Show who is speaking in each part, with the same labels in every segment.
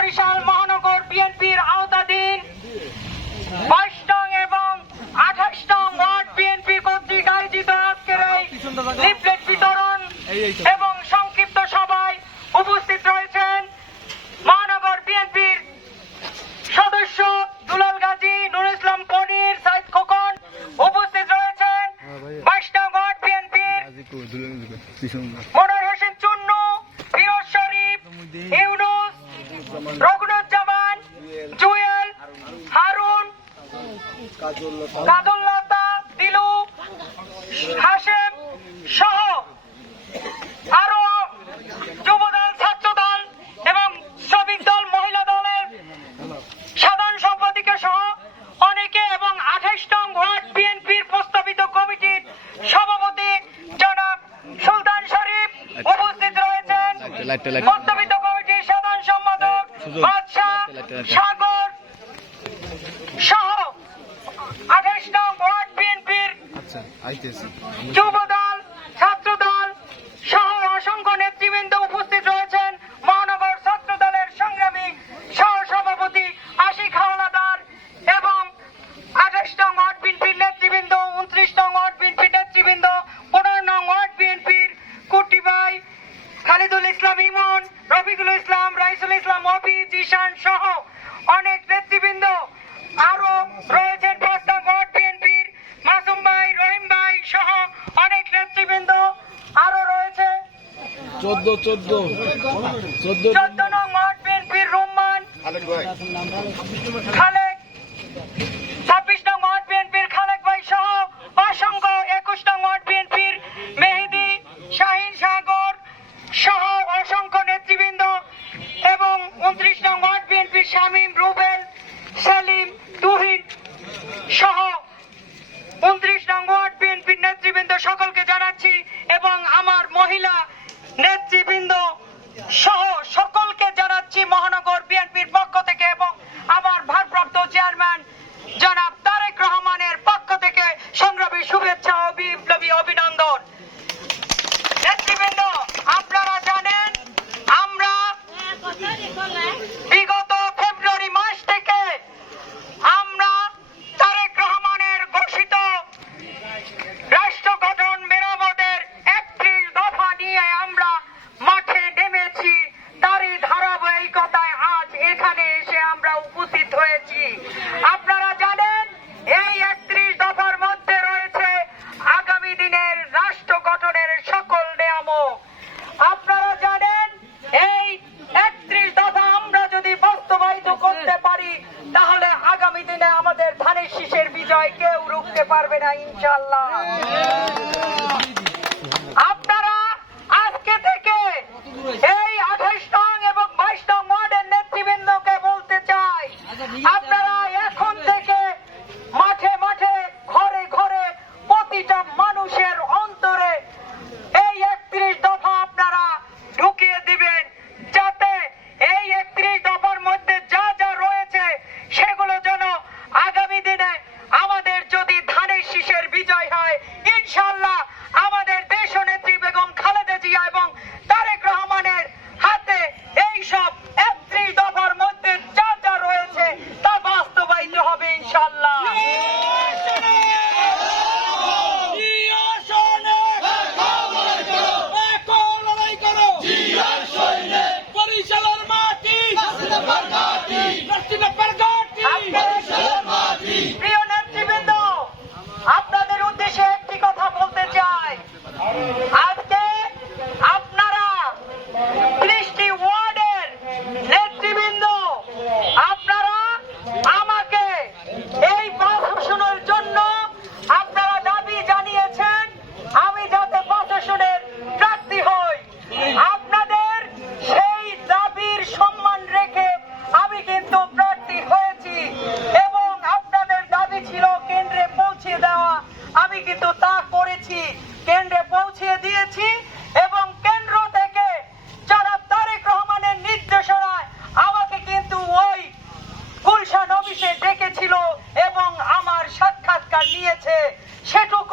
Speaker 1: বরিশাল মহানগর বিএনপির আওতাধীন বাইশ এবং ওয়ার্ড বিএনপি কর্তৃক আয়োজিত আজকের এই লিফলেট বিতরণ এবং সংক্ষিপ্ত সভায় উপস্থিত রয়েছেন মহানগর বিএনপির সদস্য দুলাল গাজী নুর ইসলাম পনির সাইদ খোকন উপস্থিত রয়েছেন। বাইশটা ওয়ার্ড বিএনপির হাসেম সহ আরও যুবদল ছাত্রদল এবং শ্রমিক দল মহিলা দলের সাধারণ সম্পাদিকা সহ অনেকে এবং আঠাইশ নং ওয়ার্ড বিএনপির প্রস্তাবিত কমিটির সভাপতি জনাব সুলতান শরীফ উপস্থিত রয়েছেন। প্রস্তাবিত কমিটির সাধারণ সম্পাদক বাদশাহ সাগর 今日相手です。
Speaker 2: চোদ্দ চোদ্দ। চোদ্দ।
Speaker 1: চোদ্দ নং মাঠ বিএনপির রহমান খালেদ ইনশাআল্লাহ 老 অফিসে ডেকেছিল এবং আমার সাক্ষাৎকার নিয়েছে। সেটুকু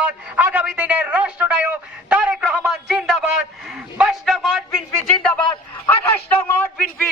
Speaker 1: জিন্দাবাদ। আগামী দিনের রাষ্ট্রনায়ক তারেক রহমান জিন্দাবাদ। বাইশ নং ওয়ার্ড বিনপি জিন্দাবাদ। আঠাশ নং ওয়ার্ড বিনপি